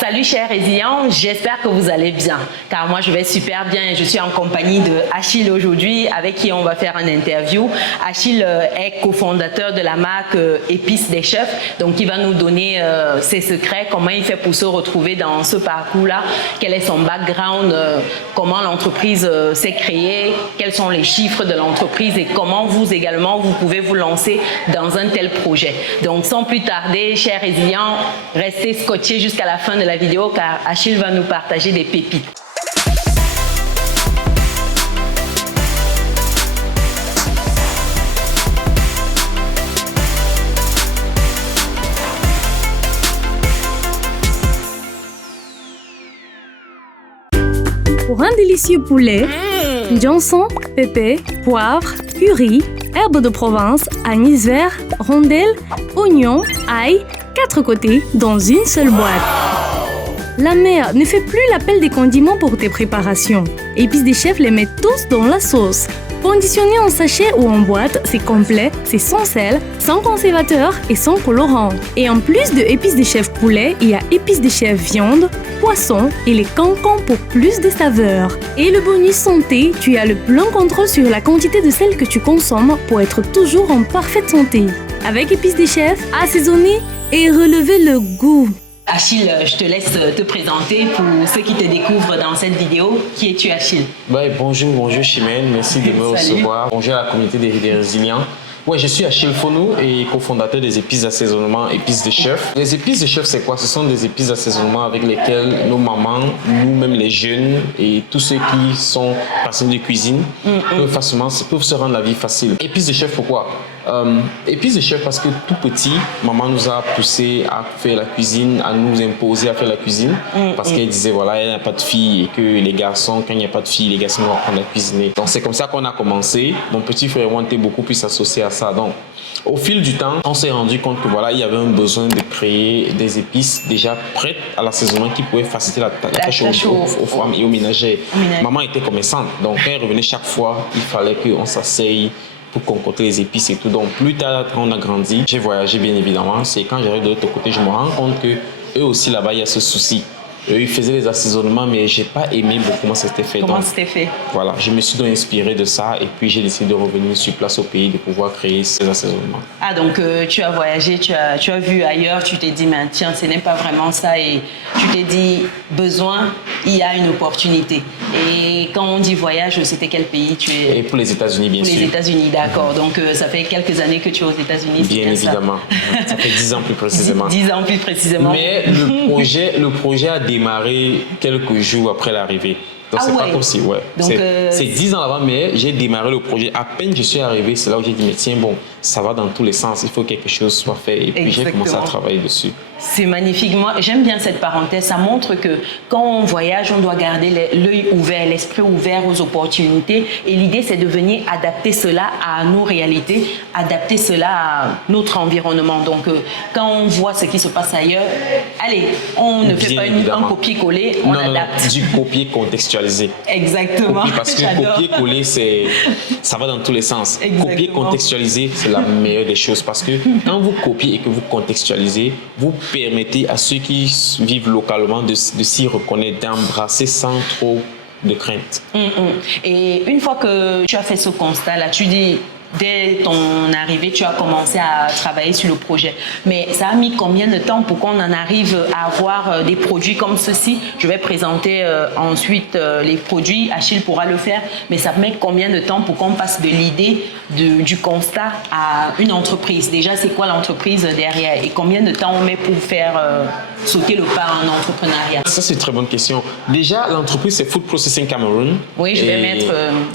Salut chers résilients, j'espère que vous allez bien, car moi je vais super bien et je suis en compagnie de Achille aujourd'hui, avec qui on va faire une interview. Achille est cofondateur de la marque Épices des Chefs, donc il va nous donner ses secrets, comment il fait pour se retrouver dans ce parcours-là, quel est son background, comment l'entreprise s'est créée, quels sont les chiffres de l'entreprise et comment vous également vous pouvez vous lancer dans un tel projet. Donc sans plus tarder, chers résilients, restez scotchés jusqu'à la fin de la vidéo car Achille va nous partager des pépites. Pour un délicieux poulet, jonson, pépé, poivre, curry, herbes de Provence, anis vert, rondelles, oignons, ail, 4 côtés dans une seule boîte. La mère ne fait plus l'appel des condiments pour tes préparations. Épices des Chefs les met tous dans la sauce. Conditionné en sachet ou en boîte, c'est complet, c'est sans sel, sans conservateur et sans colorant. Et en plus de Épices des Chefs poulet, il y a Épices des Chefs viande, poisson et les cancans pour plus de saveur. Et le bonus santé, tu as le plein contrôle sur la quantité de sel que tu consommes pour être toujours en parfaite santé. Avec Épices des Chefs, assaisonner et relever le goût. Achille, je te laisse te présenter pour ceux qui te découvrent dans cette vidéo. Qui es-tu, Achille? Bonjour Chimène, merci de me recevoir. Bonjour à la communauté des résilients. Je suis Achille Fonou et cofondateur des épices d'assaisonnement Épices des Chefs. Les épices des chefs, c'est quoi? Ce sont des épices d'assaisonnement avec lesquelles nos mamans, nous-mêmes les jeunes et tous ceux qui sont passionnés de cuisine peuvent se rendre la vie facile. Épices de chef, pourquoi? Épices de chef parce que tout petit, maman nous a poussé à faire la cuisine, à nous imposer à faire la cuisine parce qu'elle disait voilà, elle n'a pas de fille et que les garçons, quand il n'y a pas de fille, les garçons vont apprendre à cuisiner. Donc c'est comme ça qu'on a commencé. Mon petit frère et moi, on était beaucoup plus associés à ça. Donc au fil du temps, on s'est rendu compte que voilà, il y avait un besoin de créer des épices déjà prêtes à l'assaisonnement qui pouvaient faciliter la tâche aux femmes et aux ménagères. Maman était commerçante, donc quand elle revenait chaque fois, il fallait qu'on s'asseye pour concocter les épices et tout. Donc plus tard, quand on a grandi, j'ai voyagé bien évidemment. C'est quand j'arrive de l'autre côté, je me rends compte que eux aussi là-bas, il y a ce souci. Eux, ils faisaient les assaisonnements, mais j'ai pas aimé beaucoup comment c'était fait. Comment c'était fait? Voilà, je me suis donc inspiré de ça et puis j'ai décidé de revenir sur place au pays, de pouvoir créer ces assaisonnements. Ah, donc tu as voyagé, tu as vu ailleurs, tu t'es dit, mais tiens, ce n'est pas vraiment ça et tu t'es dit, besoin, il y a une opportunité. Et quand on dit voyage, c'était quel pays tu es? Et pour les États-Unis, bien sûr. Pour les États-Unis, d'accord. Donc ça fait quelques années que tu es aux États-Unis. Bien évidemment. Ça fait 10 ans plus précisément. 10 ans plus précisément. Mais le projet a démarré quelques jours après l'arrivée. Donc c'est pas comme si, c'est 10 ans avant, mais j'ai démarré le projet. À peine je suis arrivé, c'est là où j'ai dit, mais tiens, bon, ça va dans tous les sens, il faut que quelque chose soit fait. Et puis j'ai commencé à travailler dessus. C'est magnifique. Moi, j'aime bien cette parenthèse. Ça montre que quand on voyage, on doit garder l'œil ouvert, l'esprit ouvert aux opportunités. Et l'idée, c'est de venir adapter cela à nos réalités, adapter cela à notre environnement. Donc, quand on voit ce qui se passe ailleurs, allez, on ne fait pas un copier-coller, on adapte. Du copier contextualisé. Exactement. Parce que copier-coller, ça va dans tous les sens. Copier contextualisé, c'est la meilleure des choses. Parce que quand vous copiez et que vous contextualisez, vous permettez à ceux qui vivent localement de s'y reconnaître, d'embrasser sans trop de crainte. Et une fois que tu as fait ce constat-là, tu dis, dès ton arrivée, tu as commencé à travailler sur le projet. Mais ça a mis combien de temps pour qu'on en arrive à avoir des produits comme ceci? Je vais présenter ensuite les produits. Achille pourra le faire. Mais ça met combien de temps pour qu'on passe de l'idée du constat à une entreprise? Déjà, c'est quoi l'entreprise derrière? Et combien de temps on met pour faire sauter le pas en entrepreneuriat? Ça, c'est une très bonne question. Déjà, l'entreprise, c'est Food Processing Cameroon. Oui, je vais mettre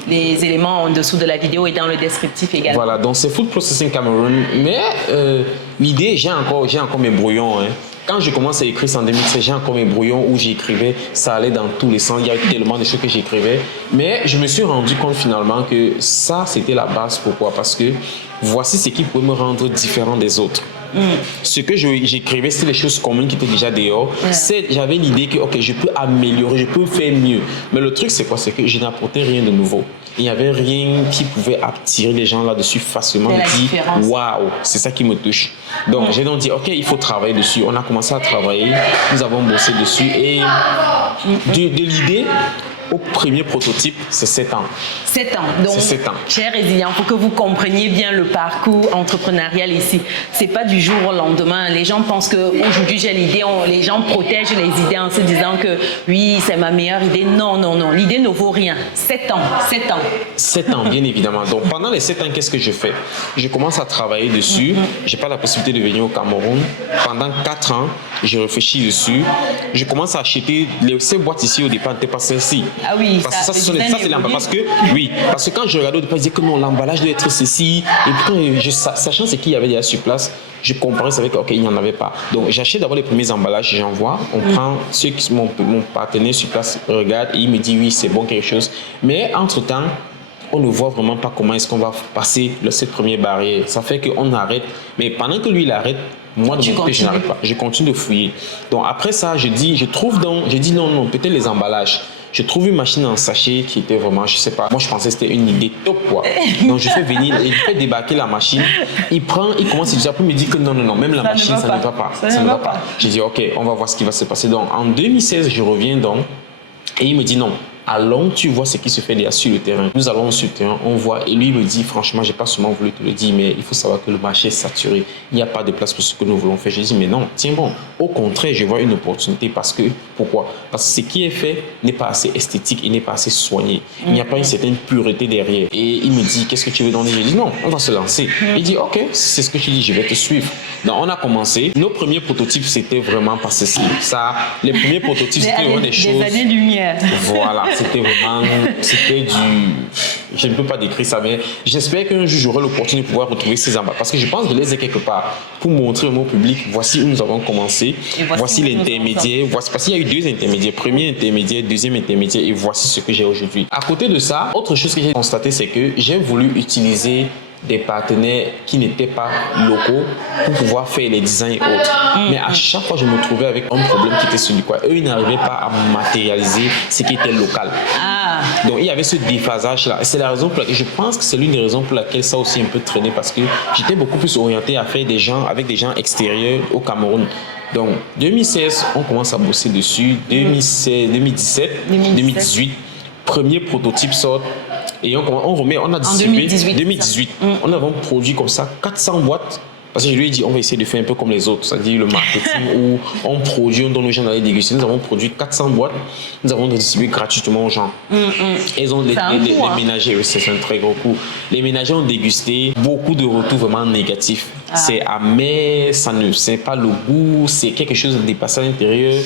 les éléments en dessous de la vidéo et dans le descriptif également. Voilà, donc c'est Food Processing Cameroon. Mais l'idée, j'ai encore mes brouillons. Quand je commence à écrire ça en 2016, j'ai encore mes brouillons où j'écrivais, ça allait dans tous les sens, il y a tellement de choses que j'écrivais. Mais je me suis rendu compte finalement que ça, c'était la base. Pourquoi? Parce que voici ce qui pouvait me rendre différent des autres. Ce que j'écrivais, c'était les choses communes qui étaient déjà dehors. J'avais l'idée que je peux améliorer, je peux faire mieux. Mais le truc, c'est quoi? C'est que je n'apportais rien de nouveau. Il n'y avait rien qui pouvait attirer les gens là-dessus facilement. C'est la Dit, différence. waouh, c'est ça qui me touche. Donc, j'ai donc dit, OK, il faut travailler dessus. On a commencé à travailler, nous avons bossé dessus et de l'idée au premier prototype, c'est 7 ans. 7 ans. Donc, C'est 7 ans. Chers résilients, pour que vous compreniez bien le parcours entrepreneurial ici, c'est pas du jour au lendemain. Les gens pensent qu'aujourd'hui j'ai l'idée, les gens protègent les idées en se disant que oui, c'est ma meilleure idée. Non, non, non, l'idée ne vaut rien. 7 ans, 7 ans. 7 ans, bien évidemment. Donc, pendant les 7 ans, qu'est-ce que je fais? Je commence à travailler dessus. Je n'ai pas la possibilité de venir au Cameroun. Pendant 4 ans, je réfléchis dessus. Je commence à acheter ces boîtes ici au départ, n'étaient pas celles-ci. Ah oui, parce que ça, ça c'est l'emballage. Parce que quand je regardais au départ, je disais que non, l'emballage doit être ceci. Et puis quand sachant ce qu'il y avait déjà sur place, je comparais, c'est vrai qu'il n'y en avait pas. Donc j'achète d'abord les premiers emballages, j'envoie. On prend ceux qui mon partenaire sur place regarde et il me dit oui, c'est bon quelque chose. Mais entre-temps, on ne voit vraiment pas comment est-ce qu'on va passer cette première barrière. Ça fait qu'on arrête. Mais pendant que lui, il arrête, moi, de mon côté, je n'arrête pas. Je continue de fouiller. Donc après ça, je dis non, peut-être les emballages. Je trouve une machine en sachet qui était vraiment, je sais pas, moi je pensais que c'était une idée top quoi. Donc je fais venir, il fait débarquer la machine, il commence déjà pour me dire que non, même la machine ça ne va pas. Ça ne va pas. J'ai dit ok, on va voir ce qui va se passer. Donc en 2016, je reviens donc et il me dit non. Allons, tu vois ce qui se fait déjà sur le terrain. Nous allons sur le terrain, on voit. Et lui me dit, franchement, j'ai pas seulement voulu te le dire, mais il faut savoir que le marché est saturé. Il n'y a pas de place pour ce que nous voulons faire. Je dis, mais non, tiens bon. Au contraire, je vois une opportunité parce que, pourquoi? Parce que ce qui est fait n'est pas assez esthétique, il n'est pas assez soigné. Il n'y a pas une certaine pureté derrière. Et il me dit, qu'est-ce que tu veux donner? Je dis, non, on va se lancer. Il dit, ok, c'est ce que tu dis, je vais te suivre. Donc, on a commencé. Nos premiers prototypes, c'était vraiment pas ceci. Ça, les premiers prototypes, c'était vraiment des choses. Des années-lumière. Voilà. C'était du... Je ne peux pas décrire ça, mais j'espère qu'un jour j'aurai l'opportunité de pouvoir retrouver ces emballages. Parce que je pense que je les ai quelque part pour montrer au mot public, voici où nous avons commencé, voici l'intermédiaire, parce qu'il y a eu 2 intermédiaires, premier intermédiaire, deuxième intermédiaire, et voici ce que j'ai aujourd'hui. À côté de ça, autre chose que j'ai constaté, c'est que j'ai voulu utiliser des partenaires qui n'étaient pas locaux pour pouvoir faire les designs et autres. Mais à chaque fois, je me trouvais avec un problème qui était celui quoi. Eux, ils n'arrivaient pas à matérialiser ce qui était local. Donc, il y avait ce déphasage-là. Et c'est la raison pour laquelle je pense que c'est l'une des raisons pour laquelle ça a aussi un peu traîné parce que j'étais beaucoup plus orienté à faire avec des gens extérieurs au Cameroun. Donc, 2016, on commence à bosser dessus. 2017, 2018, premier prototype sort. Et on a distribué 2018. On avait produit comme ça 400 boîtes. Parce que je lui ai dit, on va essayer de faire un peu comme les autres, c'est-à-dire le marketing où on produit, on donne aux gens d'aller déguster. Nous avons produit 400 boîtes, nous avons distribué gratuitement aux gens. Ils ont les ménagers, oui, c'est un très gros coup. Les ménagers ont dégusté, beaucoup de retours vraiment négatifs. C'est amer, c'est pas le goût, c'est quelque chose de dépassé à l'intérieur.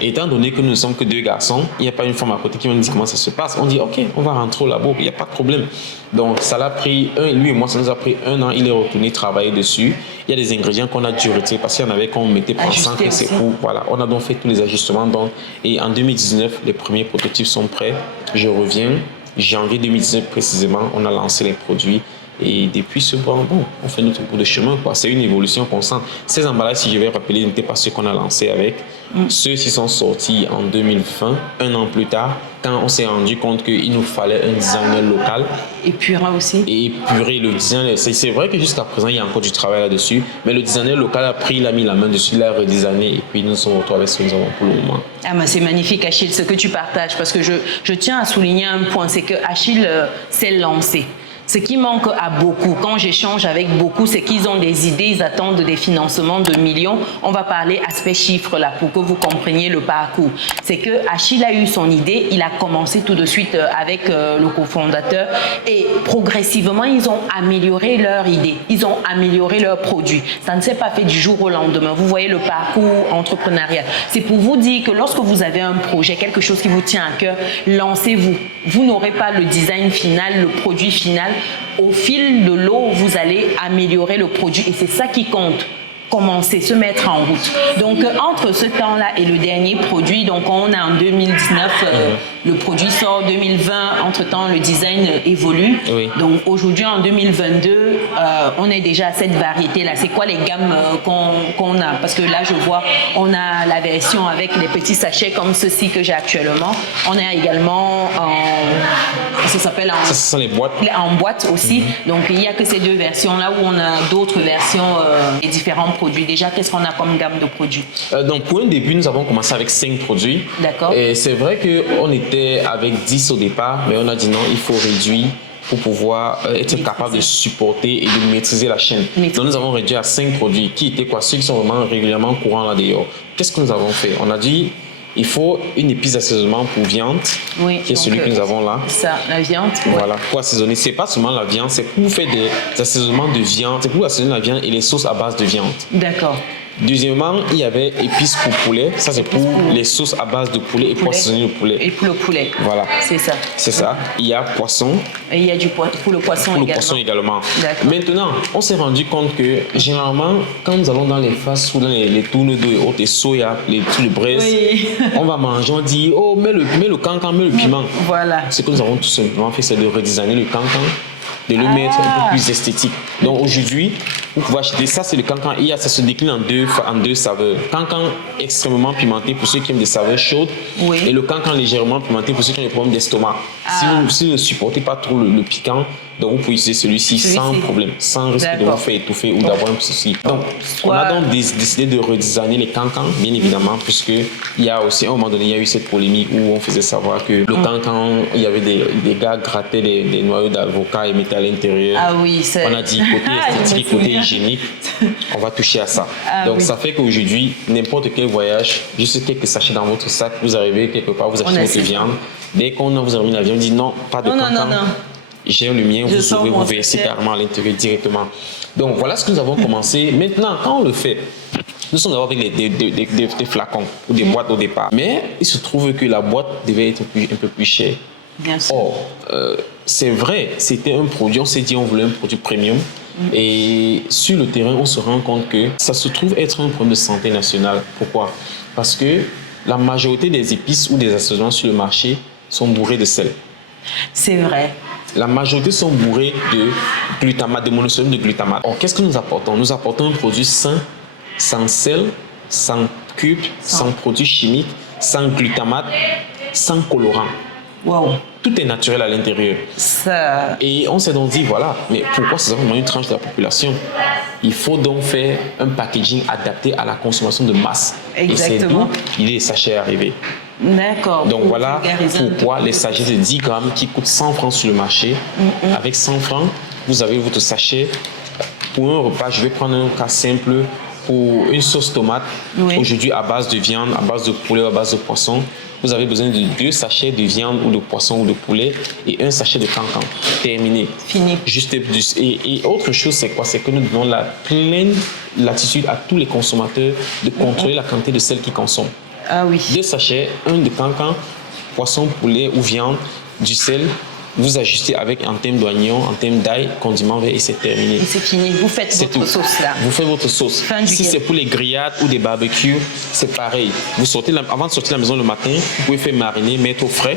Étant donné que nous ne sommes que 2 garçons, il n'y a pas une femme à côté qui me dit comment ça se passe. On dit, ok, on va rentrer au labo, il n'y a pas de problème. Donc, ça l'a pris, lui et moi, ça nous a pris 1 an. Il est retourné travailler dessus. Il y a des ingrédients qu'on a dû retirer parce qu'il y en avait qu'on mettait pensant que c'est pour. Voilà, on a donc fait tous les ajustements. Donc, et en 2019, les premiers prototypes sont prêts. Je reviens, janvier 2019 précisément, on a lancé les produits. Et depuis ce point, on fait notre bout de chemin. C'est une évolution constante. Ces emballages, si je vais rappeler, n'étaient pas ceux qu'on a lancés avec. Ceux-ci sont sortis en 2020, 1 an plus tard, quand on s'est rendu compte qu'il nous fallait un designer local. Épuré aussi. Et épurer le designer. C'est vrai que jusqu'à présent, il y a encore du travail là-dessus. Mais le designer local il a mis la main dessus, il a redesigné. Et puis nous sommes retrouvés avec ce que nous avons pour le moment. C'est magnifique, Achille, ce que tu partages. Parce que je tiens à souligner un point, c'est que Achille s'est lancé. Ce qui manque à beaucoup, quand j'échange avec beaucoup, c'est qu'ils ont des idées, ils attendent des financements de millions. On va parler aspect chiffres là pour que vous compreniez le parcours. C'est que Achille a eu son idée, il a commencé tout de suite avec le cofondateur et progressivement, ils ont amélioré leur idée, ils ont amélioré leurs produits. Ça ne s'est pas fait du jour au lendemain. Vous voyez le parcours entrepreneurial. C'est pour vous dire que lorsque vous avez un projet, quelque chose qui vous tient à cœur, lancez-vous. Vous n'aurez pas le design final, le produit final. Au fil de l'eau, vous allez améliorer le produit et c'est ça qui compte. commencer, se mettre en route. Donc, entre ce temps-là et le dernier produit, donc on est en 2019, le produit sort 2020, entre-temps, le design évolue. Oui. Donc, aujourd'hui, en 2022, on est déjà à cette variété-là. C'est quoi les gammes qu'on a? Parce que là, je vois, on a la version avec les petits sachets comme ceci que j'ai actuellement. On a également ça s'appelle Ça, ce sont les boîtes. en boîte aussi. Donc, il n'y a que ces deux versions-là où on a d'autres versions et différents produits. Déjà, qu'est-ce qu'on a comme gamme de produits? Donc, pour un début, nous avons commencé avec 5 produits. D'accord. Et c'est vrai qu'on était avec 10 au départ, mais on a dit non, il faut réduire pour pouvoir être capable de supporter et de maîtriser la chaîne. Donc, nous avons réduit à 5 produits qui étaient quoi? Ceux qui sont vraiment régulièrement courants là dehors. Qu'est-ce que nous avons fait? On a dit il faut une épice d'assaisonnement pour viande, qui est celui que nous avons là. Ça, la viande. Voilà, pour assaisonner. C'est pas seulement la viande, c'est pour faire des assaisonnements de viande, c'est pour assaisonner la viande et les sauces à base de viande. D'accord. Deuxièmement, il y avait épices pour poulet. Ça, c'est pour les sauces à base de poulet et pour assaisonner le poulet. Et pour le poulet. Voilà. C'est ça. C'est ça. Il y a poisson. Et il y a pour le poisson Pour le également. poisson également. D'accord. Maintenant, on s'est rendu compte que généralement, quand nous allons dans les fast-food, dans les tournes d'eau et autres, les soya, tout le braise, Oui. on va manger, on dit oh, mets le cancan, mets le piment. Voilà. Ce que nous avons tout simplement fait, c'est de redesigner le cancan, de le mettre un peu plus esthétique. Donc aujourd'hui, vous pouvez acheter ça, c'est le cancan. Ça se décline en deux saveurs. Cancan extrêmement pimenté pour ceux qui aiment des saveurs chaudes, Oui. et le cancan légèrement pimenté pour ceux qui ont des problèmes d'estomac. Si vous ne supportez pas trop le piquant, donc vous pouvez utiliser celui-ci sans problème, sans risque de vous faire étouffer ou d'avoir un souci. Donc, on a donc décidé de redesigner les cancans, bien évidemment, puisque il y a aussi, à un moment donné, il y a eu cette polémique où on faisait savoir que le cancan, il y avait des gars grattaient des noyaux d'avocat et mettaient à l'intérieur. Ah oui, c'est... On a dit côté esthétique et côté hygiénique, on va toucher à ça. Donc, ça fait qu'aujourd'hui, n'importe quel voyage, juste quelques sachets dans votre sac, vous arrivez quelque part, vous achetez votre viande. Dès qu'on vous a remis la viande, on dit non, pas de cancan. Non. J'ai le mien, vous sauvez, vous versez carrément à l'intérieur directement. Donc voilà ce que nous avons commencé. Maintenant, quand on le fait, nous sommes d'abord avec des flacons ou des boîtes au départ. Mais il se trouve que la boîte devait être un peu plus chère. Bien sûr. Or, c'est vrai, c'était un produit, on s'est dit on voulait un produit premium. Et sur le terrain, on se rend compte que ça se trouve être un problème de santé nationale. Pourquoi? Parce que la majorité des épices ou des assaisonnements sur le marché sont bourrés de sel. C'est vrai. La majorité sont bourrés de glutamate, de monosodium de glutamate. Or, qu'est-ce que nous apportons? Nous apportons un produit sain, sans sel, sans cube, sans produits chimiques, sans glutamate, sans colorant. Wow. Tout est naturel à l'intérieur. Ça... Et on s'est donc dit, voilà, mais pourquoi c'est vraiment une tranche de la population? Il faut donc faire un packaging adapté à la consommation de masse. Exactement. Et c'est d'où les sachets arrivés. D'accord. Donc voilà pourquoi les sachets de 10 grammes qui coûtent 100 francs sur le marché, avec 100 francs, vous avez votre sachet. Pour un repas, je vais prendre un cas simple, pour une sauce tomate, aujourd'hui à base de viande, à base de poulet ou à base de poisson, vous avez besoin de 2 sachets de viande ou de poisson ou de poulet et un sachet de cancan. Terminé. Fini. Juste, et autre chose, c'est quoi? C'est que nous donnons la pleine latitude à tous les consommateurs de contrôler la quantité de sel qu'ils consomment. Ah oui. 2 sachets, un de cancan, poisson, poulet ou viande, du sel. Vous ajustez avec en termes d'oignon, en termes d'ail, condiment vert et c'est terminé. Et c'est fini. Vous faites votre sauce là. Vous faites votre sauce. Si c'est pour les grillades ou des barbecues, c'est pareil. Vous sortez avant de sortir de la maison le matin, vous pouvez faire mariner, mettre au frais.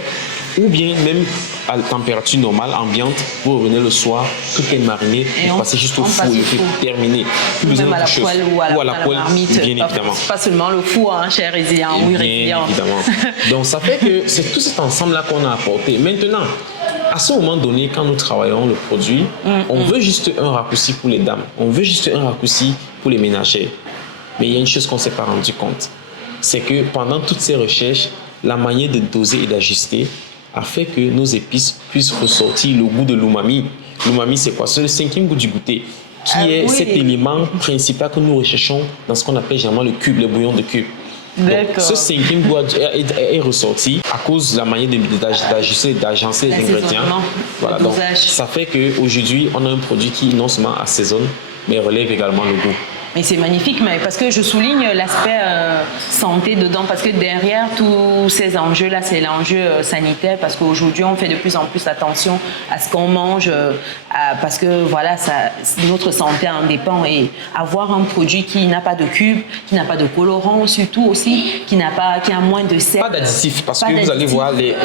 Ou bien même à la température normale, ambiante, vous revenez le soir, tout est mariné, vous passez juste au four et c'est terminé. Plus besoin d'autre chose. Ou à la poêle, bien évidemment. Pas seulement le four, hein, cher résilient, oui, résilient. Bien évidemment. Donc ça fait que c'est tout cet ensemble-là qu'on a apporté. Maintenant, à ce moment donné, quand nous travaillons le produit, on veut juste un raccourci pour les dames, on veut juste un raccourci pour les ménagères. Mais il y a une chose qu'on ne s'est pas rendu compte, c'est que pendant toutes ces recherches, la manière de doser et d'ajuster a fait que nos épices puissent ressortir le goût de l'umami. L'umami, c'est quoi? C'est le 5e goût du goûter, qui est cet élément principal que nous recherchons dans ce qu'on appelle généralement le cube, le bouillon de cube. Donc, ce 5e goût est ressorti à cause de la manière d'ajuster, d'agencer les ingrédients. Voilà, donc ça fait qu'aujourd'hui, on a un produit qui non seulement assaisonne, mais relève également le goût. Mais c'est magnifique, mais parce que je souligne l'aspect santé dedans, parce que derrière tous ces enjeux-là, c'est l'enjeu sanitaire, parce qu'aujourd'hui, on fait de plus en plus attention à ce qu'on mange, parce que voilà, notre santé en dépend. Et avoir un produit qui n'a pas de cube, qui n'a pas de colorant, surtout aussi, qui a moins de sel. Pas d'additifs, parce que vous allez voir les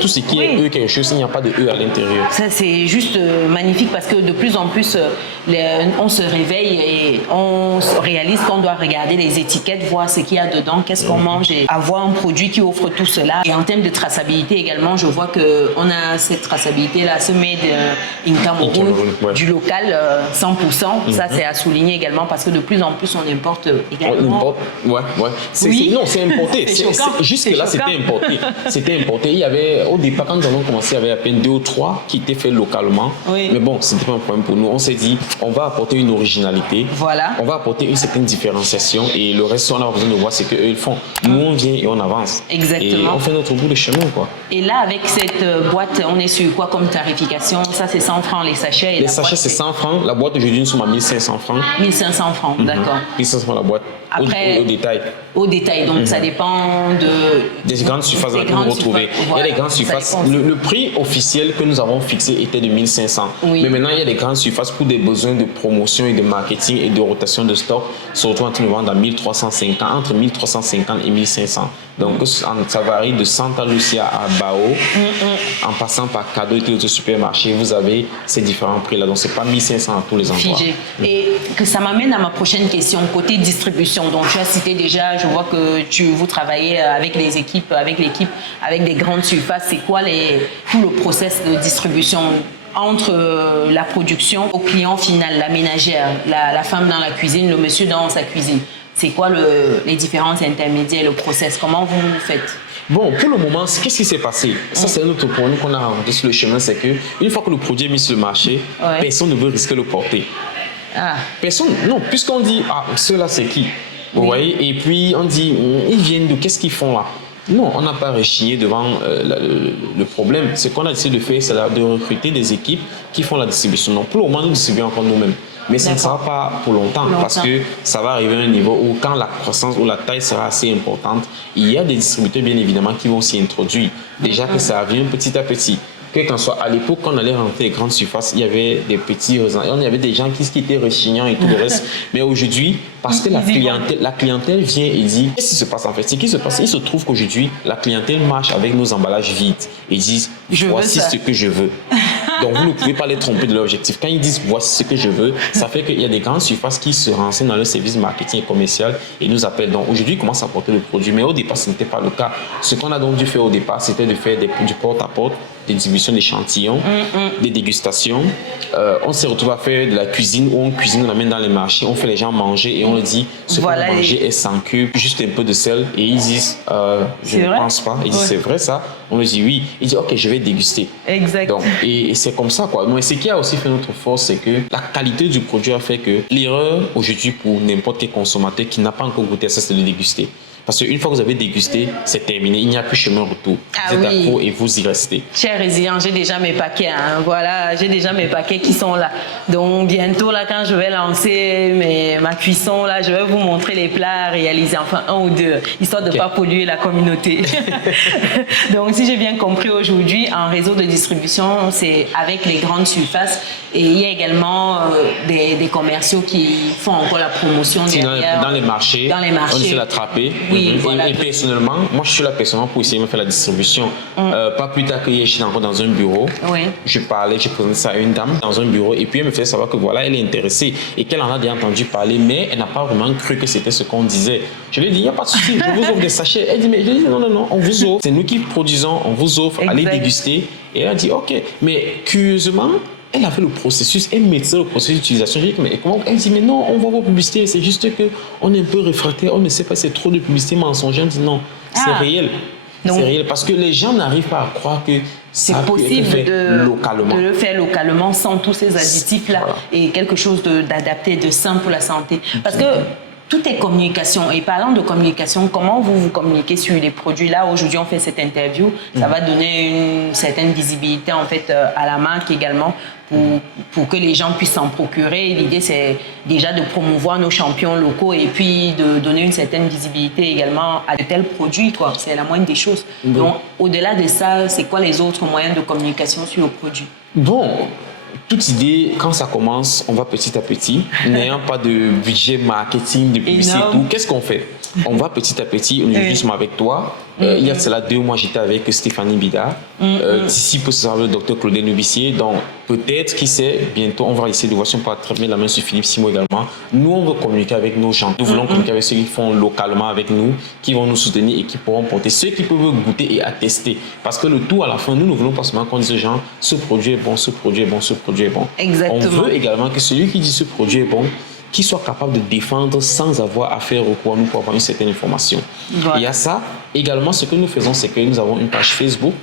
tout ce qui est quelque chose, il n'y a pas de à l'intérieur. Ça, c'est juste magnifique, parce que de plus en plus, on se réveille et on réalise qu'on doit regarder les étiquettes, voir ce qu'il y a dedans, qu'est-ce qu'on mange, et avoir un produit qui offre tout cela. Et en termes de traçabilité également, je vois qu'on a cette traçabilité-là, ce made in Cameroun, du local 100%. Ça, c'est à souligner également, parce que de plus en plus, on importe également. Ouais. Non, c'est importé. Jusque-là, c'était importé. C'était importé. Il y avait, au départ, quand nous avons commencé, il y avait à peine 2 ou 3 qui étaient faits localement. Oui. Mais bon, c'était pas un problème pour nous. On s'est dit, on va apporter une originalité. Voilà. On va apporter une certaine différenciation, et le reste, on a besoin de voir ce qu'eux ils font. Nous, on vient et on avance. Exactement. Et on fait notre bout de chemin, quoi. Et là, avec cette boîte, on est sur quoi comme tarification? Ça, c'est 100 francs les sachets. Et les sachets, c'est 100 francs. La boîte, aujourd'hui, nous sommes à 1500 francs. 1500 francs, d'accord. 1500 francs la boîte. Après, au détail. Au détail, donc ça dépend des grandes surfaces dans lesquelles vous retrouvez. Voilà, il y a des grandes surfaces. Le prix officiel que nous avons fixé était de 1500. Oui. Mais maintenant, il y a des grandes surfaces pour des besoins de promotion et de marketing et de rotation de stock, se retrouvent en train de vendre à 1350, entre 1350 et 1500. Donc, ça varie de Santa Lucia à Bao, en passant par Cadeau et tous les autres supermarchés. Vous avez ces différents prix-là. Donc, ce n'est pas 1500 à tous les endroits. Figé. Et que ça m'amène à ma prochaine question, côté distribution. Donc, tu as cité déjà, je vois que vous travaillez avec les équipes, avec des grandes surfaces. C'est quoi tout le process de distribution entre la production au client final, la ménagère, la femme dans la cuisine, le monsieur dans sa cuisine? C'est quoi les différences intermédiaires, le process? Comment vous faites? Bon, pour le moment, qu'est-ce qui s'est passé? Ça, c'est un autre problème qu'on a rencontré sur le chemin, c'est qu'une fois que le produit est mis sur le marché, personne ne veut risquer de le porter. Personne, non, puisqu'on dit, ceux-là, c'est qui? Vous voyez? Et puis, on dit, ils viennent d'où? Qu'est-ce qu'ils font là? Non, on n'a pas rechigné devant le problème. Ce qu'on a décidé de faire, c'est de recruter des équipes qui font la distribution. Donc, pour le moment, nous distribuons encore nous-mêmes. Mais ça ne sera pas pour longtemps, parce que ça va arriver à un niveau où, quand la croissance ou la taille sera assez importante, il y a des distributeurs, bien évidemment, qui vont s'y introduire. Déjà que ça vient petit à petit. Quel qu'en soit, à l'époque, quand on allait rentrer les grandes surfaces, il y avait des petits raisins. Il y avait des gens qui étaient rechignants et tout le reste. Mais aujourd'hui, parce que la clientèle vient et dit, qu'est-ce qui se passe en fait? Ce qui se passe, il se trouve qu'aujourd'hui, la clientèle marche avec nos emballages vides et disent, voici ce que je veux. Donc, vous ne pouvez pas les tromper de l'objectif. Quand ils disent, voici ce que je veux, ça fait qu'il y a des grandes surfaces qui se renseignent dans le service marketing et commercial et nous appellent. Donc, aujourd'hui, ils commencent à porter le produit. Mais au départ, ce n'était pas le cas. Ce qu'on a donc dû faire au départ, c'était de faire du porte-à-porte, des distributions d'échantillons, des dégustations. On s'est retrouvé à faire de la cuisine où on cuisine, on amène dans les marchés, on fait les gens manger et on leur dit ce qu'on a mangé est sans cube, juste un peu de sel. Et ils disent, je ne pense pas. Ils disent, c'est vrai ça? On leur dit oui. Ils disent, ok, je vais déguster. Exact. Donc, et c'est comme ça, quoi. Mais ce qui a aussi fait notre force, c'est que la qualité du produit a fait que l'erreur aujourd'hui pour n'importe quel consommateur qui n'a pas encore goûté à ça, c'est de déguster. Parce qu'une fois que vous avez dégusté, c'est terminé. Il n'y a plus chemin retour. Vous êtes accro et vous y restez. Cher résident, j'ai déjà mes paquets. Voilà, j'ai déjà mes paquets qui sont là. Donc bientôt, là, quand je vais lancer ma cuisson, là, je vais vous montrer les plats réalisés, enfin 1 ou 2, histoire de ne pas polluer la communauté. Donc si j'ai bien compris aujourd'hui, en réseau de distribution, c'est avec les grandes surfaces. Et il y a également des commerciaux qui font encore la promotion derrière. Dans les marchés. On essaie d'attraper. Oui, voilà. Et personnellement, moi je suis là personnellement pour essayer de me faire la distribution. Pas plus tard que hier, je suis encore dans un bureau. Oui. Je présentais ça à une dame dans un bureau et puis elle me fait savoir que voilà, elle est intéressée et qu'elle en a déjà entendu parler, mais elle n'a pas vraiment cru que c'était ce qu'on disait. Je lui ai dit, il n'y a pas de souci, je vous offre des sachets. Elle dit, mais je lui ai dit, non, on vous offre. C'est nous qui produisons, on vous offre, allez déguster. Et elle a dit, ok. Mais curieusement, elle a fait le processus, elle maîtrisait le processus d'utilisation. Je dis, mais comment? Elle dit, mais non, on voit vos publicités, c'est juste qu'on est un peu réfractaire, on ne sait pas, c'est trop de publicité mensongère. Elle dit, non, c'est réel. C'est réel parce que les gens n'arrivent pas à croire que c'est possible de le faire localement sans tous ces additifs-là et quelque chose d'adapté, de sain pour la santé. Parce que tout est communication. Et parlant de communication, comment vous communiquez sur les produits? Là, aujourd'hui, on fait cette interview. Ça va donner une certaine visibilité, en fait, à la marque également pour que les gens puissent s'en procurer. L'idée, c'est déjà de promouvoir nos champions locaux et puis de donner une certaine visibilité également à de tels produits, quoi. C'est la moindre des choses. Donc, au-delà de ça, c'est quoi les autres moyens de communication sur le produit? Bon, toute idée, quand ça commence, on va petit à petit, n'ayant pas de budget marketing, de publicité et tout. Qu'est-ce qu'on fait? On va petit à petit. Aujourd'hui, nous sommes avec toi. Il y a cela 2 mois, j'étais avec Stéphanie Bida. D'ici, peut se savoir le docteur Claudel Nubissier. Donc, peut-être, qui sait, bientôt, on va essayer de voir si on peut attraper la main sur Philippe Simon également. Nous, on veut communiquer avec nos gens. Nous voulons communiquer avec ceux qui font localement avec nous, qui vont nous soutenir et qui pourront porter. Ceux qui peuvent goûter et attester. Parce que le tout, à la fin, nous ne voulons pas seulement qu'on dise aux gens, ce produit est bon, ce produit est bon, ce produit est bon. Exactement. On veut également que celui qui dit ce produit est bon, qui soit capable de défendre sans avoir à faire recours à nous pour avoir une certaine information. Voilà. Et à ça, également, ce que nous faisons, c'est que nous avons une page Facebook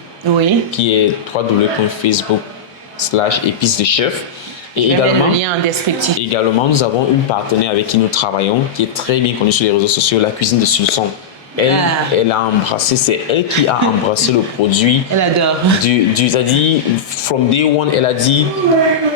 qui est www.facebook/épices de chef. Et également, le lien en descriptif. Également, nous avons une partenaire avec qui nous travaillons, qui est très bien connue sur les réseaux sociaux, la cuisine de Sulson. Elle a embrassé, c'est elle qui a embrassé le produit. Elle adore. Elle a dit, from day one, elle a dit,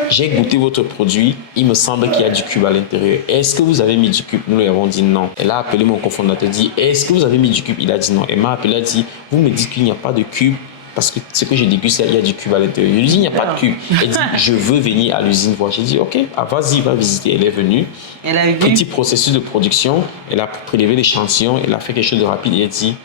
j'ai goûté votre produit, il me semble qu'il y a du cube à l'intérieur. Est-ce que vous avez mis du cube? Nous lui avons dit non. Elle a appelé mon cofondateur, dit, est-ce que vous avez mis du cube? Il a dit non. Elle m'a appelé, elle a dit, vous me dites qu'il n'y a pas de cube parce que ce que j'ai dégusté, il y a du cube à l'intérieur. Je lui ai dit, il n'y a pas de cube. Elle dit, je veux venir à l'usine voir. J'ai dit, ok, vas-y, va visiter. Elle est venue. Elle a vu. Petit processus de production. Elle a prélevé l'échantillon. Elle a fait quelque chose de rapide. Et elle dit,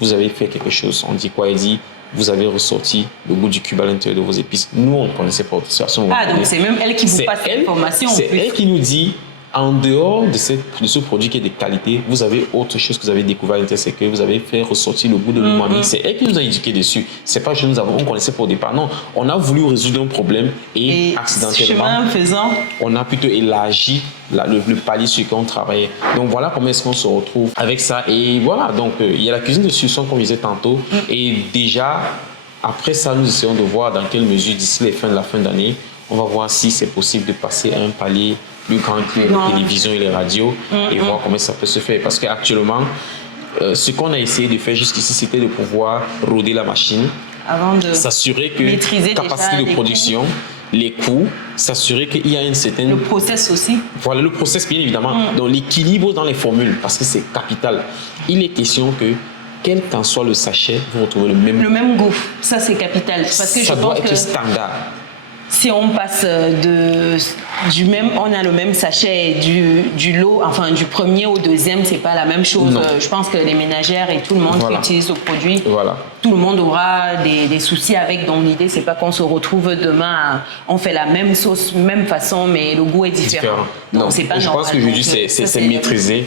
vous avez fait quelque chose. On dit quoi? Elle dit, vous avez ressorti le goût du cube à l'intérieur de vos épices. Nous, on ne connaissait pas votre situation. Ah, donc c'est même elle qui vous passe l'information. C'est elle qui nous dit, en dehors de ce produit qui est de qualité, vous avez autre chose que vous avez découvert à l'intérieur, c'est que vous avez fait ressortir le goût de l'umami. C'est elle qui nous a éduqués dessus. C'est pas que on connaissait pas au départ. Non, on a voulu résoudre un problème et accidentellement, chemin faisant, on a plutôt élargi le palier sur lequel on travaillait. Donc voilà comment est-ce qu'on se retrouve avec ça. Et voilà, donc il y a la cuisine de Sulson, comme je disais tantôt. Et déjà, après ça, nous essayons de voir dans quelle mesure, d'ici la fin d'année, on va voir si c'est possible de passer à un palier plus grand que les télévisions et les radios et voir comment ça peut se faire. Parce qu'actuellement, ce qu'on a essayé de faire jusqu'ici, c'était de pouvoir roder la machine, avant de s'assurer que maîtriser capacité de production, les coûts, s'assurer qu'il y a une certaine... Le process aussi. Voilà, le process, bien évidemment. Donc, l'équilibre dans les formules, parce que c'est capital. Il est question que, quel qu'en soit le sachet, vous retrouvez le même goût. Ça, c'est capital. Parce que ça doit être standard. Si on passe on a le même sachet du lot, enfin du premier au deuxième, c'est pas la même chose. Je pense que les ménagères et tout le monde qui utilise le produit, tout le monde aura des soucis avec. Donc l'idée, c'est pas qu'on se retrouve demain, on fait la même sauce, même façon, mais le goût est différent. Donc c'est pas normal. Je pense qu'aujourd'hui, c'est maîtrisé,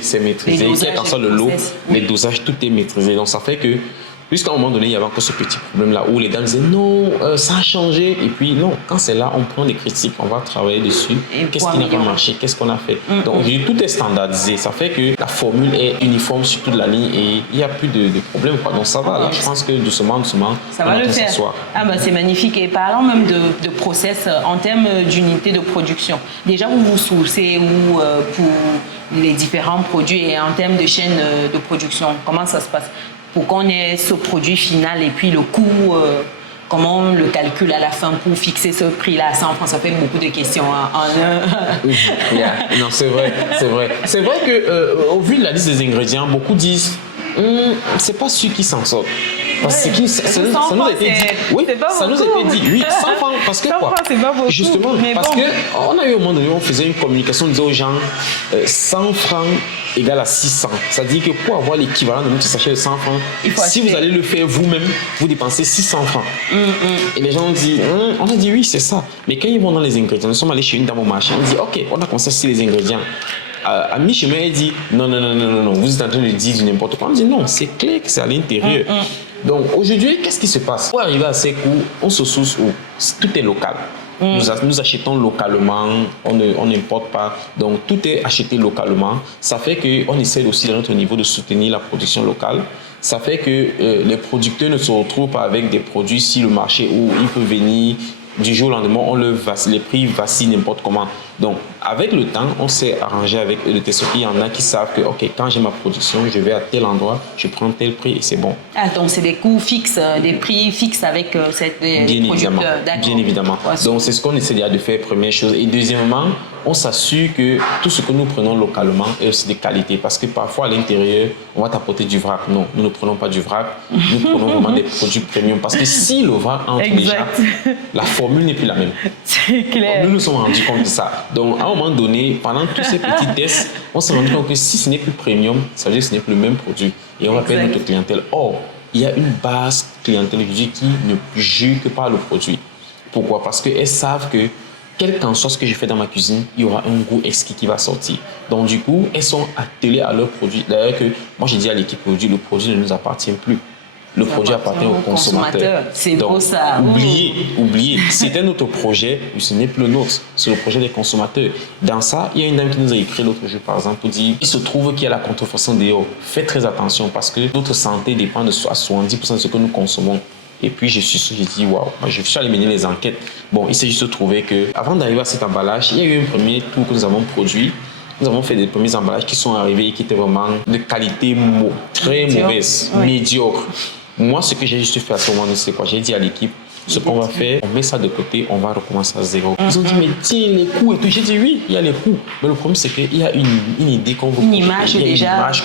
quel qu'en soit le lot, les dosages, tout est maîtrisé. Donc ça fait que puisqu'à un moment donné, il y avait encore ce petit problème-là où les dames disaient non, ça a changé. Et puis non, quand c'est là, on prend des critiques, on va travailler dessus. Qu'est-ce qui n'a pas marché? Qu'est-ce qu'on a fait? Donc tout est standardisé. Ça fait que la formule est uniforme sur toute la ligne et il n'y a plus de problème, quoi. Donc ça va. Là, je pense que doucement, ça va le faire. Ah bah, c'est magnifique. Et parlant même de process en termes d'unité de production, déjà où vous sourcez pour les différents produits et en termes de chaîne de production, comment ça se passe? Pour qu'on ait ce produit final et puis le coût, comment on le calcule à la fin pour fixer ce prix-là? Ça, en France, ça fait beaucoup de questions Non, c'est vrai. C'est vrai qu'au vu de la liste des ingrédients, beaucoup disent c'est pas celui qui s'en sort. Parce que ça nous a été dit. Oui, ça nous a été dit. Oui, 100 francs. Parce que quoi? Justement, parce qu'on a eu au moment donné, on faisait une communication, on disait aux gens 100 francs égale à 600. Ça dit que pour avoir l'équivalent de notre sachet de 100 francs, si vous allez le faire vous-même, vous dépensez 600 francs. Et les gens ont dit, on a dit oui, c'est ça. Mais quand ils vont dans les ingrédients, nous sommes allés chez une dame au marché, on dit ok, on a commencé à citer les ingrédients. À mi-chemin, elle dit non, vous êtes en train de dire du n'importe quoi. On dit non, c'est clair que c'est à l'intérieur. Donc aujourd'hui, qu'est-ce qui se passe? Pour arriver à ces coûts, on se source où? Tout est local. Nous achetons localement, on n'importe pas. Donc tout est acheté localement. Ça fait qu'on essaie aussi à notre niveau de soutenir la production locale. Ça fait que les producteurs ne se retrouvent pas avec des produits sur le marché où ils peuvent venir du jour au lendemain, les prix vacillent n'importe comment. Donc, avec le temps, on s'est arrangé avec eux de telle sorte qu'il y en a qui savent que, OK, quand j'ai ma production, je vais à tel endroit, je prends tel prix et c'est bon. Ah, donc c'est des coûts fixes, des prix fixes avec les évidemment, producteurs. bien évidemment. Ouais, donc, c'est ce qu'on essaie de faire, première chose. Et deuxièmement, on s'assure que tout ce que nous prenons localement est aussi de qualité. Parce que parfois, à l'intérieur, on va t'apporter du vrac. Non, nous ne prenons pas du vrac. Nous prenons vraiment des produits premium. Parce que si le vrac entre déjà, la formule n'est plus la même. C'est clair. Donc, nous nous sommes rendus compte de ça. Donc, à un moment donné, pendant tous ces petits tests, on s'est rendu compte que si ce n'est plus premium, ça veut dire que ce n'est plus le même produit. Et on va perdre notre clientèle. Or, il y a une base clientèle qui ne jure que par le produit. Pourquoi? Parce qu'elles savent que quel qu'en soit ce que je fais dans ma cuisine, il y aura un goût exquis qui va sortir. Donc du coup, elles sont attelées à leur produit. D'ailleurs, moi j'ai dit à l'équipe produit, le produit ne nous appartient plus. Le produit appartient au consommateur. C'est beau ça. Oubliez. C'était notre projet, mais ce n'est plus le nôtre. C'est le projet des consommateurs. Dans ça, il y a une dame qui nous a écrit l'autre jour, par exemple, pour dire il se trouve qu'il y a la contrefaçon dehors. Faites très attention parce que notre santé dépend à 70% de ce que nous consommons. Et puis, j'ai dit, waouh, je suis allé mener les enquêtes. Bon, il s'est juste trouvé qu'avant d'arriver à cet emballage, il y a eu un premier tour que nous avons produit. Nous avons fait des premiers emballages qui sont arrivés et qui étaient vraiment de qualité très mauvaise, médiocre. Moi, ce que j'ai juste fait à ce moment, c'est quoi? J'ai dit à l'équipe, ce qu'on va faire, on met ça de côté, on va recommencer à zéro. Ils ont dit, mais tiens, les coûts et tout. J'ai dit, oui, il y a les coûts. Mais le problème, c'est qu'il y a une idée qu'on veut une image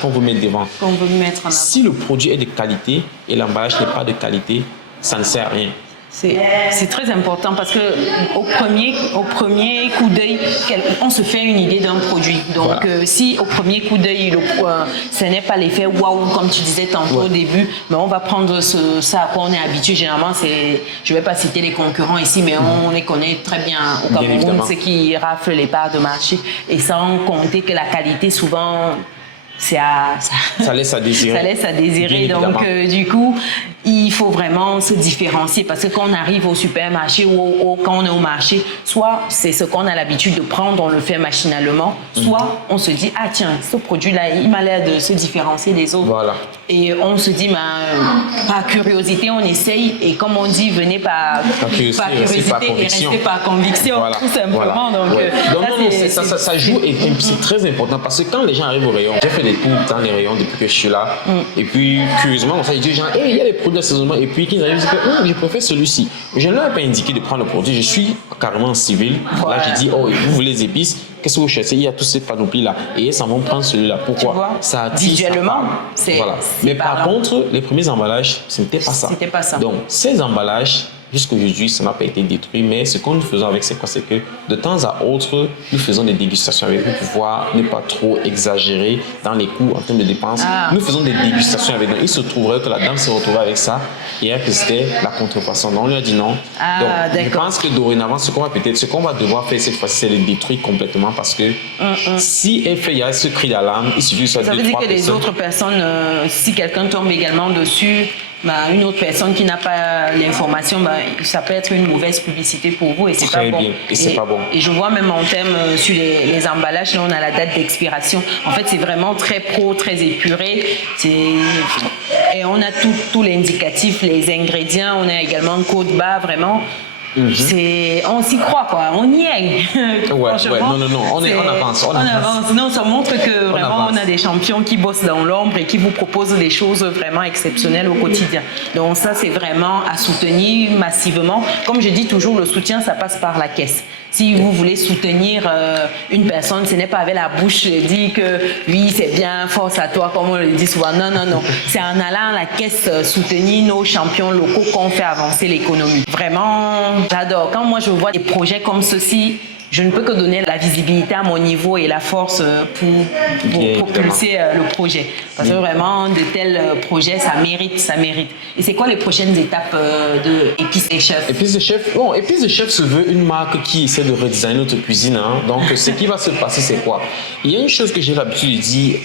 qu'on veut mettre devant. Qu'on veut mettre en avant. Si le produit est de qualité et l'emballage n'est pas de qualité, ça ne sert à rien. C'est très important parce que au premier coup d'œil, on se fait une idée d'un produit. Donc, voilà. Si au premier coup d'œil, ce n'est pas l'effet waouh, comme tu disais tantôt au début, mais on va prendre ça à quoi on est habitué. Généralement, je ne vais pas citer les concurrents ici, mais on les connaît très bien au Cameroun, ceux qui raflent les parts de marché. Et sans compter que la qualité, souvent, ça laisse à désirer. Ça laisse à désirer. Donc, du coup, il faut vraiment se différencier parce que quand on arrive au supermarché ou quand on est au marché, soit c'est ce qu'on a l'habitude de prendre, on le fait machinalement, soit on se dit, ah tiens, ce produit-là, il m'a l'air de se différencier des autres. Voilà. Et on se dit, par curiosité, on essaye. Et comme on dit, venez par curiosité et restez par conviction, voilà. Tout simplement. Voilà. Donc, ça joue et c'est très important parce que quand les gens arrivent au rayon, j'ai fait des tours dans les rayons depuis que je suis là. Et puis, curieusement, on s'est dit, genre, il y a des produits d'assaisonnement. Et puis, qu'ils arrivent, ils disent, je préfère celui-ci. Je ne leur ai pas indiqué de prendre le produit. Je suis carrément en civil. Là, j'ai dit, vous voulez les épices? Qu'est-ce que vous cherchez? Il y a tous ces panoplies-là. Et ça va prendre celui-là. Pourquoi? Ça attire. Visuellement, c'est. Voilà. Mais par contre, les premiers emballages, ce n'était pas ça. C'était pas ça. Donc, ces emballages, jusqu'à aujourd'hui, ça n'a pas été détruit. Mais ce que nous faisons avec, c'est quoi? C'est que de temps à autre, nous faisons des dégustations avec eux pour pouvoir ne pas trop exagérer dans les coûts en termes de dépenses. Nous faisons des dégustations avec eux. Il se trouverait que la dame se retrouvait avec ça et elle, que c'était la contrefaçon. Donc, on lui a dit non. Donc, je pense que dorénavant, ce qu'on va devoir faire cette fois-ci, c'est les détruire complètement parce que si elle fait, il y a ce cri d'alarme, il suffit que ce soit 2-3 personnes. Ça veut dire que les autres personnes, si quelqu'un tombe également dessus, une autre personne qui n'a pas l'information, ça peut être une mauvaise publicité pour vous et c'est pas bon. Et c'est pas bon. Et je vois même en termes sur les emballages, là on a la date d'expiration. En fait, c'est vraiment très pro, très épuré. Et on a tout l'indicatif, les ingrédients, on a également un code barre, vraiment. On s'y croit, quoi. On y est. Non, on avance. Non, ça montre que vraiment on a des champions qui bossent dans l'ombre et qui vous proposent des choses vraiment exceptionnelles au quotidien. Donc ça, c'est vraiment à soutenir massivement. Comme je dis toujours, le soutien, ça passe par la caisse. Si vous voulez soutenir une personne, ce n'est pas avec la bouche dire que oui, c'est bien, force à toi, comme on le dit souvent. Non. C'est en allant à la caisse soutenir nos champions locaux qu'on fait avancer l'économie. Vraiment, j'adore. Quand moi je vois des projets comme ceux-ci, je ne peux que donner la visibilité à mon niveau et la force pour propulser le projet. Parce que vraiment, de tels projets, ça mérite. Et c'est quoi les prochaines étapes de Épices et Chefs? Épices et Chefs se veut une marque qui essaie de redesigner notre cuisine. Donc, ce qui va se passer, c'est quoi? Il y a une chose que j'ai l'habitude de dire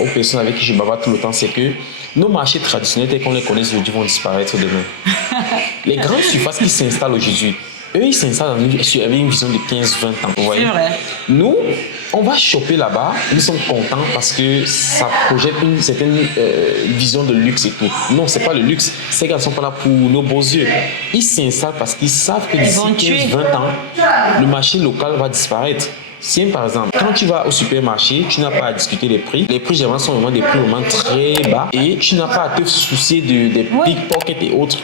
aux personnes avec qui je bavard tout le temps, c'est que nos marchés traditionnels, tels qu'on les connaît aujourd'hui, vont disparaître demain. Les grandes surfaces qui s'installent aujourd'hui, eux, ils s'installent avec une vision de 15-20 ans. Vous voyez? Nous, on va choper là-bas, nous sommes contents parce que ça projette une certaine vision de luxe et tout. Non, c'est pas le luxe. Ces gars ne sont pas là pour nos beaux yeux. Ils s'installent parce qu'ils savent que d'ici 15-20 ans, le marché local va disparaître. Si par exemple, quand tu vas au supermarché, tu n'as pas à discuter des prix. Les prix généralement sont vraiment des prix vraiment très bas et tu n'as pas à te soucier des pickpockets et autres.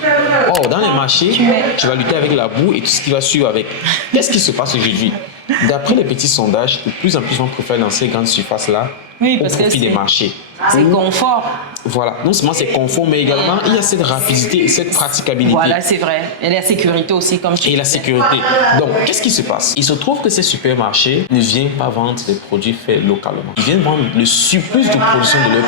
Or, dans les marchés, tu vas lutter avec la boue et tout ce qui va suivre avec. Qu'est-ce qui se passe aujourd'hui? D'après les petits sondages, de plus en plus on préfère dans ces grandes surfaces-là au profit des marchés. C'est confort. Voilà, non seulement c'est confort, mais également il y a cette rapidité et cette praticabilité. Voilà, c'est vrai. Et la sécurité aussi, comme tu Et disais. la sécurité. Donc, qu'est-ce qui se passe? Il se trouve que ces supermarchés ne viennent pas vendre des produits faits localement. Ils viennent vendre le surplus de production de leur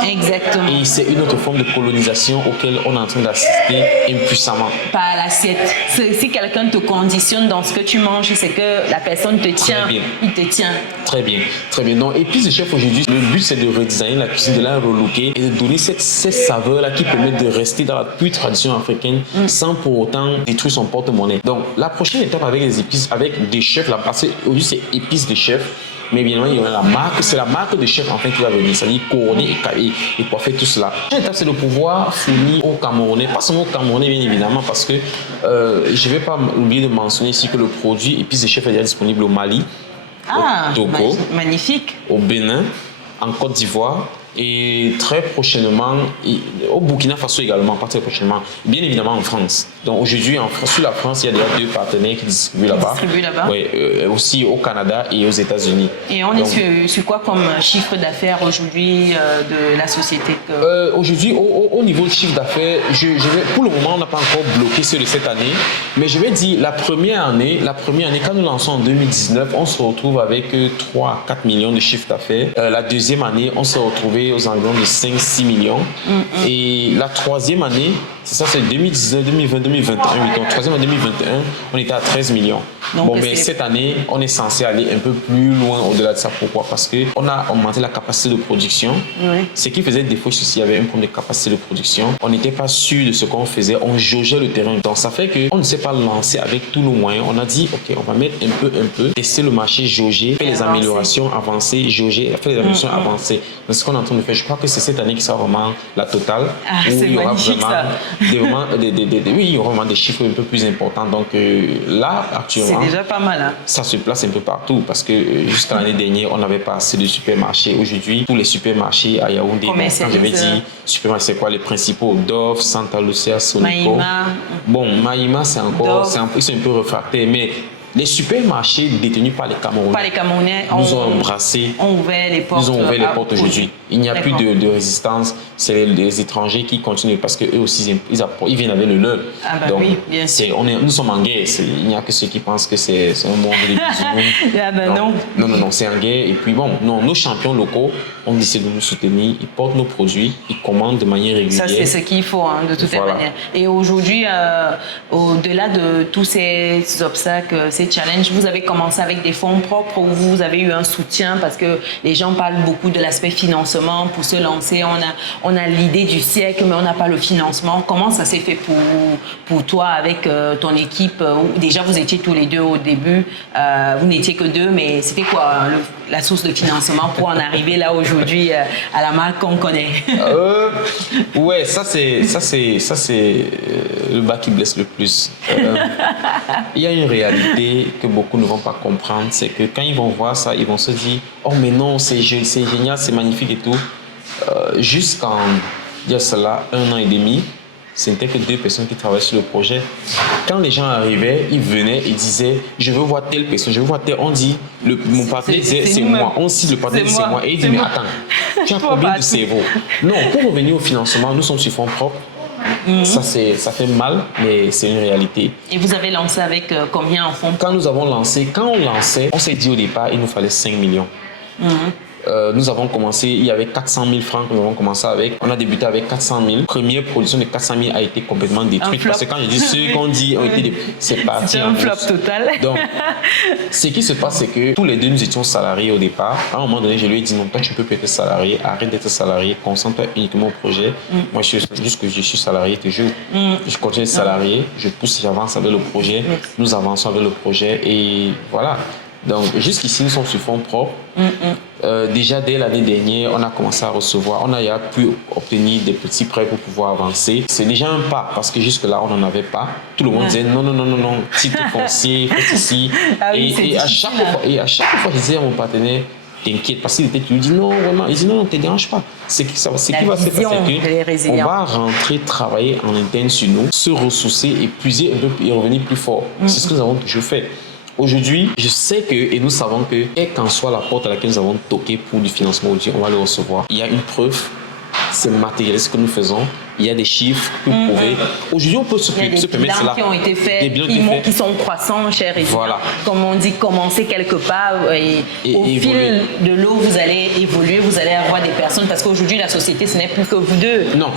pays. Exactement. Et c'est une autre forme de colonisation auquel on est en train d'assister impuissamment. Pas à l'assiette. Si quelqu'un te conditionne dans ce que tu manges, c'est que la personne te tient. bien. Il te tient. Très bien, très bien. Donc, Épices de Chef aujourd'hui, le but c'est de redesigner la cuisine, de la relooker et de donner ces saveurs-là qui permettent de rester dans la pure tradition africaine sans pour autant détruire son porte-monnaie. Donc, la prochaine étape avec les épices, avec des chefs, là, parce qu'aujourd'hui c'est Épices de Chef, mais évidemment il y aura la marque, c'est la marque de chef en fait qui va venir, c'est-à-dire couronner et coiffer tout cela. La prochaine étape c'est de pouvoir fournir aux Camerounais, pas seulement aux Camerounais bien évidemment, parce que je ne vais pas oublier de mentionner ici que le produit Épices de Chef est déjà disponible au Mali. Au Togo, magnifique. au Bénin, en Côte d'Ivoire et très prochainement au Burkina Faso également, pas très prochainement, bien évidemment en France. Donc aujourd'hui, sur la France, il y a déjà 2 partenaires qui distribuent là-bas. Oui, aussi au Canada et aux États-Unis. Et on est sur quoi comme chiffre d'affaires aujourd'hui de la société Aujourd'hui, au niveau du chiffre d'affaires, pour le moment, on n'a pas encore bloqué ceux de cette année, mais je vais dire la première année, quand nous lançons en 2019, on se retrouve avec 3 à 4 millions de chiffre d'affaires. La deuxième année, on s'est retrouvé aux environs de 5-6 millions. Et la troisième année, c'est ça, c'est 2019, 2020, 2021. Donc, troisième année 2021, on était à 13 millions. Donc, bon, ben, cette année, on est censé aller un peu plus loin au-delà de ça. Pourquoi? Parce qu'on a augmenté la capacité de production. Oui. Ce qui faisait défaut, c'est qu'il y avait un problème de capacité de production. On n'était pas sûr de ce qu'on faisait. On jaugeait le terrain. Donc, ça fait qu'on ne s'est pas lancé avec tous nos moyens. On a dit, OK, on va mettre un peu, tester le marché, jauger, faire les améliorations, avancer, jauger, faire les améliorations, avancer. Donc, ce qu'on est en train de faire, je crois que c'est cette année qui sera vraiment la totale. Ah, c'est magnifique, ça. Oui, il y aura vraiment des chiffres un peu plus importants. Donc là, actuellement, c'est déjà pas mal. Hein? Ça se place un peu partout parce que jusqu'à l'année dernière, on n'avait pas assez de supermarchés. Aujourd'hui, tous les supermarchés à Yaoundé, quand je vais dire supermarchés, c'est quoi les principaux? Dove, Santa Lucia, Sonico. Maïma. Bon, Maïma, c'est encore, ils sont un peu refractés, mais les supermarchés détenus par les Camerounais, nous ont embrassés, ont ouvert les portes. Nous ont ouvert les portes aujourd'hui. Il n'y a plus de résistance. C'est les étrangers qui continuent parce qu'eux aussi, ils viennent avec le leur. Ah bah donc, oui, bien sûr. nous sommes en guerre. Il n'y a que ceux qui pensent que c'est un monde de bisounours. Ah bah non. Non, c'est en guerre. Et puis bon, nos champions locaux ont décidé de nous soutenir. Ils portent nos produits, ils commandent de manière régulière. Ça, c'est ce qu'il faut, hein, de toutes les manières. Et aujourd'hui, au-delà de tous ces obstacles, ces challenges, vous avez commencé avec des fonds propres ou vous avez eu un soutien parce que les gens parlent beaucoup de l'aspect financement pour se lancer. On a l'idée du siècle, mais on n'a pas le financement. Comment ça s'est fait pour toi avec ton équipe? Déjà, vous étiez tous les deux au début. Vous n'étiez que 2, mais c'était quoi la source de financement pour en arriver là aujourd'hui à la marque qu'on connaît? Ouais, ça c'est le bas qui blesse le plus. Il y a une réalité que beaucoup ne vont pas comprendre, c'est que quand ils vont voir ça, ils vont se dire « Oh mais non, c'est génial, c'est magnifique et tout ». Jusqu'en, il y a cela 1 an et demi, ce n'était que 2 personnes qui travaillaient sur le projet. Quand les gens arrivaient, ils venaient et disaient « Je veux voir telle personne, je veux voir telle ». On dit, mon partenaire disait « C'est moi ». On cite le partenaire, c'est moi. Et il dit « Mais attends, tu as combien de cerveaux ?» Non, pour revenir au financement, nous sommes sur fonds propres. Ça fait mal, mais c'est une réalité. Et vous avez lancé avec combien en fonds? Quand on lançait, on s'est dit au départ, il nous fallait 5 millions. Nous avons commencé, il y avait 400 000 francs que nous avons commencé avec. On a débuté avec 400 000. Première production de 400 000 a été complètement détruite. Parce que quand je dis ceux qu'on dit ont été c'est parti. C'est un flop total. Donc, ce qui se passe, c'est que tous les deux, nous étions salariés au départ. À un moment donné, je lui ai dit non, toi, tu ne peux plus être salarié. Arrête d'être salarié. Concentre-toi uniquement au projet. Moi, juste que je suis salarié toujours. Je continue d'être salarié. Je pousse, j'avance avec le projet. Nous avançons avec le projet. Et voilà. Donc, jusqu'ici, nous sommes sur fonds propres. Déjà, dès l'année dernière, on a commencé à recevoir, on a pu obtenir des petits prêts pour pouvoir avancer. C'est déjà un pas, parce que jusque-là, on n'en avait pas. Tout le monde disait non, titre foncier, faites ici. Et à chaque fois, je disais à mon partenaire, t'inquiète, parce qu'il était, tu lui dis non, vraiment. Il dit non, ne te dérange pas. Ce qui va se passer, c'est qu'on va rentrer, travailler en interne sur nous, se ressourcer, épuiser un peu et revenir plus fort. C'est ce que nous avons toujours fait. Aujourd'hui, je sais que, et nous savons que, quelle qu'en soit la porte à laquelle nous avons toqué pour du financement aujourd'hui, on va le recevoir. Il y a une preuve, c'est matériel ce que nous faisons. Il y a des chiffres pour prouver. Aujourd'hui, on peut se permettre cela. Il y a des bilans qui ont été faits, qui sont croissants, chers résidents. Voilà. Comme on dit, commencez quelque part et au fil de l'eau, vous allez évoluer, vous allez avoir des personnes. Parce qu'aujourd'hui, la société, ce n'est plus que vous deux. Non,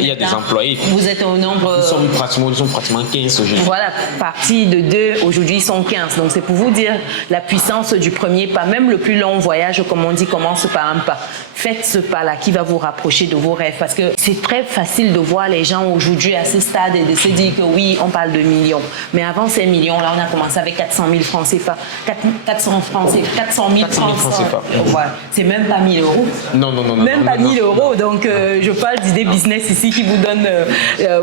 il y a des employés. Vous êtes au nombre... Nous sommes pratiquement 15 aujourd'hui. Voilà, parti de 2, aujourd'hui, ils sont 15. Donc, c'est pour vous dire la puissance du premier pas. Même le plus long voyage, comme on dit, commence par un pas. Faites ce pas-là qui va vous rapprocher de vos rêves. Parce que c'est très facile de voir les gens aujourd'hui à ce stade et de se dire que oui, on parle de millions. Mais avant ces millions-là, on a commencé avec 400 000 francs CFA. 400 000 francs CFA. Voilà. C'est même pas 1 000 euros. Non. Même pas 1 000 euros. Donc, je parle d'idées business ici qui vous donnent,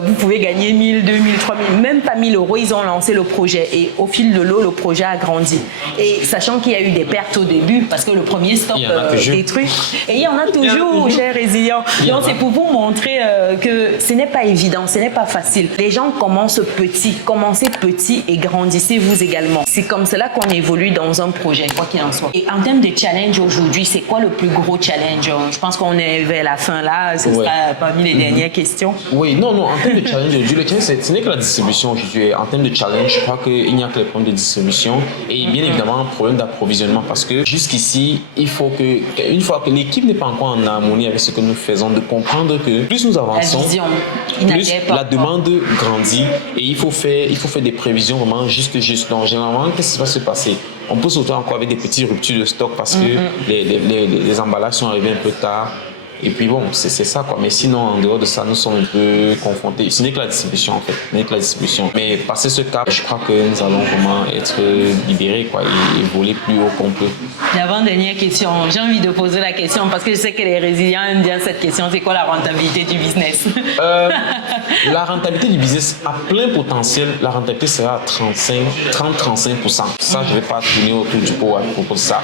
vous pouvez gagner 1 000, 2 000, 3 000. Même pas 1 000 euros, ils ont lancé le projet. Et au fil de l'eau, le projet a grandi. Et sachant qu'il y a eu des pertes au début, parce que le premier stock détruit. Et il y en a toujours, chers résilients. Donc, c'est pour vous montrer que ce n'est pas évident, ce n'est pas facile. Les gens commencent petits, commencez petit et grandissez vous également. C'est comme cela qu'on évolue dans un projet, quoi qu'il en soit. Et en termes de challenge aujourd'hui, c'est quoi le plus gros challenge? Je pense qu'on est vers la fin là, ce sera parmi les dernières questions. Oui, non, en termes de challenge aujourd'hui, le challenge, ce n'est que la distribution aujourd'hui. En termes de challenge, je crois qu'il n'y a que les problèmes de distribution et bien évidemment un problème d'approvisionnement parce que jusqu'ici, il faut que, une fois que l'équipe n'est pas encore en harmonie avec ce que nous faisons, de comprendre que plus nous avançons, plus la demande grandit et il faut faire des prévisions vraiment juste. Donc généralement, qu'est-ce qui va se passer? On peut se retrouver encore avec des petites ruptures de stock parce que les emballages sont arrivés un peu tard. Et puis bon, c'est ça quoi. Mais sinon, en dehors de ça, nous sommes un peu confrontés. Ce n'est que la distribution en fait. Ce n'est que la distribution. Mais passer ce cap, je crois que nous allons vraiment être libérés quoi et voler plus haut qu'on peut. L'avant-dernière question. J'ai envie de poser la question parce que je sais que les résilients aiment bien cette question. C'est quoi la rentabilité du business? La rentabilité du business a plein potentiel. La rentabilité sera à 30-35%. Ça, je ne vais pas tourner autour du pot à propos de ça.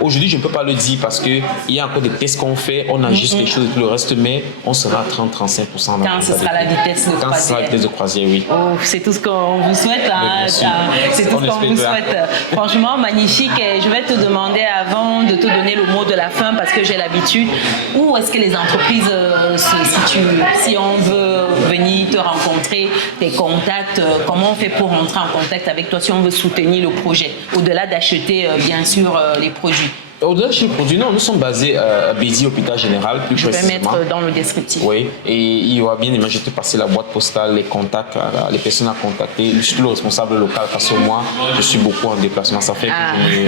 Aujourd'hui, je ne peux pas le dire parce qu'il y a encore des tests qu'on fait, on ajuste les choses et tout le reste, mais on sera à 30-35%. Quand ce sera la vitesse de croisière. Quand ce sera la vitesse de croisière, oui. Oh, c'est tout ce qu'on vous souhaite. Hein. C'est tout ce qu'on vous souhaite. Franchement, magnifique. Et je vais te demander avant de te donner le mot de la fin parce que j'ai l'habitude. Où est-ce que les entreprises se situent? Si on veut venir te rencontrer, tes contacts, comment on fait pour rentrer en contact avec toi si on veut soutenir le projet? Au-delà d'acheter, bien sûr, les produits. Au-delà de chez produits, non, nous sommes basés à Bézi, hôpital général, plus précisément. Je vais mettre dans le descriptif. Oui, et il y aura bien évidemment, je vais te passer la boîte postale, les contacts, les personnes à contacter, surtout le responsable local, parce que moi, je suis beaucoup en déplacement. Ça fait que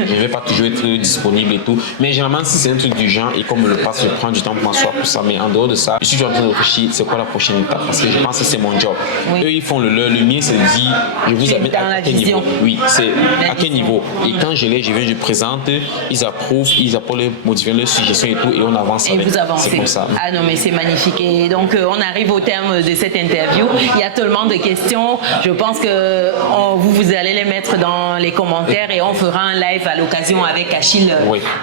je ne vais pas toujours être disponible et tout. Mais généralement, si c'est un truc du genre, et comme le passe, je prends du temps pour m'asseoir pour ça. Mais en dehors de ça, je suis en train de réfléchir, c'est quoi la prochaine étape? Parce que je pense que c'est mon job. Oui. Eux, ils font le leur. Le mien, c'est de dire, je vous amène à quel niveau? Oui, c'est à quel niveau? Et quand je viens, je présente, ils approuvent. Ils apportent les modifications, les suggestions et tout, et on avance avec. Et vous avancez. C'est comme ça. Ah non, mais c'est magnifique. Et donc, on arrive au terme de cette interview. Il y a tellement de questions. Je pense que vous allez les mettre dans les commentaires et on fera un live à l'occasion avec Achille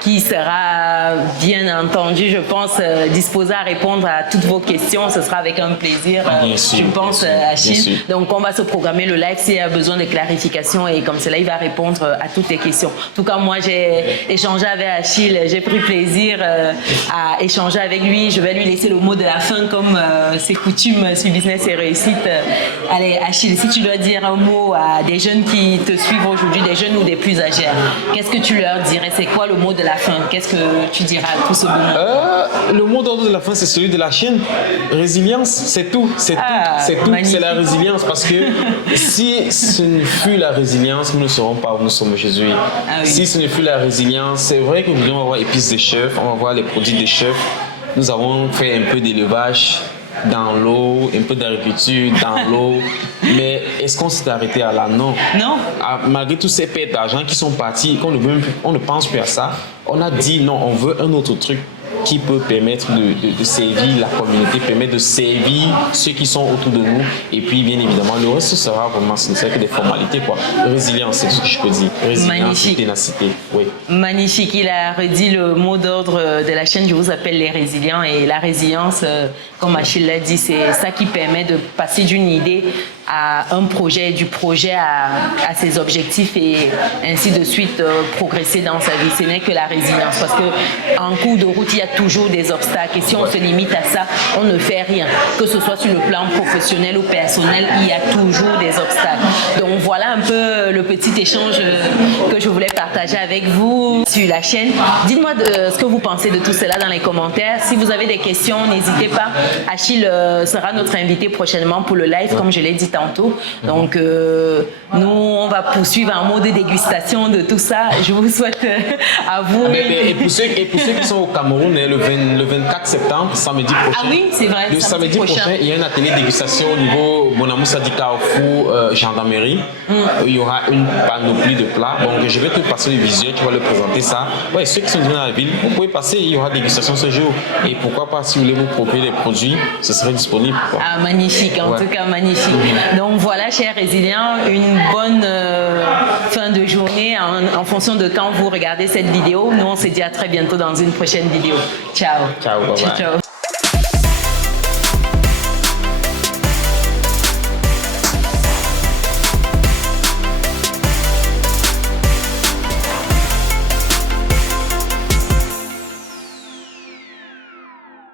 qui sera, bien entendu, je pense, disposé à répondre à toutes vos questions. Ce sera avec un plaisir, je pense, Achille. Donc, on va se programmer le live s'il y a besoin de clarification et comme cela, il va répondre à toutes les questions. En tout cas, moi, j'ai échangé avec Achille, j'ai pris plaisir à échanger avec lui. Je vais lui laisser le mot de la fin comme c'est coutume sur Business et Réussite. Allez, Achille, si tu dois dire un mot à des jeunes qui te suivent aujourd'hui, des jeunes ou des plus âgés, qu'est-ce que tu leur dirais? C'est quoi le mot de la fin? Qu'est-ce que tu diras à tout ce beau monde? Le mot d'ordre de la fin, c'est celui de la chaîne. Résilience, c'est tout. C'est tout. C'est tout. C'est la résilience parce que si ce ne fut la résilience, nous ne serons pas où nous sommes aujourd'hui. Si ce ne fut la résilience, c'est vrai qu'aujourd'hui, on va voir épices de chef, on va voir les produits de chef. Nous avons fait un peu d'élevage dans l'eau, un peu d'agriculture dans l'eau. Mais est-ce qu'on s'est arrêté à là? Non. Non. Malgré tous ces pertes d'argent qui sont partis, on ne pense plus à ça, on a dit non, on veut un autre truc qui peut permettre de servir la communauté, permettre de servir ceux qui sont autour de nous. Et puis, bien évidemment, le reste sera vraiment, ce ne serait que des formalités, quoi. Résilience, c'est ce que je peux dire. Résilience et ténacité, oui. Magnifique. Il a redit le mot d'ordre de la chaîne, je vous appelle les résilients. Et la résilience, comme Achille l'a dit, c'est ça qui permet de passer d'une idée à un projet, du projet à ses objectifs et ainsi de suite progresser dans sa vie. Ce n'est que la résilience parce qu'en cours de route, il y a toujours des obstacles et si on se limite à ça, on ne fait rien. Que ce soit sur le plan professionnel ou personnel, il y a toujours des obstacles. Donc voilà un peu le petit échange que je voulais partager avec vous sur la chaîne. Dites-moi ce que vous pensez de tout cela dans les commentaires. Si vous avez des questions, n'hésitez pas. Achille sera notre invité prochainement pour le live, comme je l'ai dit tantôt. Donc, nous, on va poursuivre en mode dégustation de tout ça. Je vous souhaite à vous. Et pour ceux qui sont au Cameroun, le 24 septembre, samedi prochain. Ah oui, c'est vrai. Le samedi prochain, il y a un atelier dégustation au niveau Bonamoussa du Carrefour, gendarmerie. Il y aura une panoplie de plats. Donc, je vais te passer le visuel, tu vas le présenter ça. Ouais, ceux qui sont venus dans la ville, vous pouvez passer, il y aura dégustation ce jour. Et pourquoi pas, si vous voulez vous procurer des produits, ce serait disponible. Quoi. Ah, magnifique, en tout cas, magnifique. Donc voilà, chers résilients, une bonne fin de journée en fonction de quand vous regardez cette vidéo. Nous, on se dit à très bientôt dans une prochaine vidéo. Ciao. Ciao, bye bye. Ciao.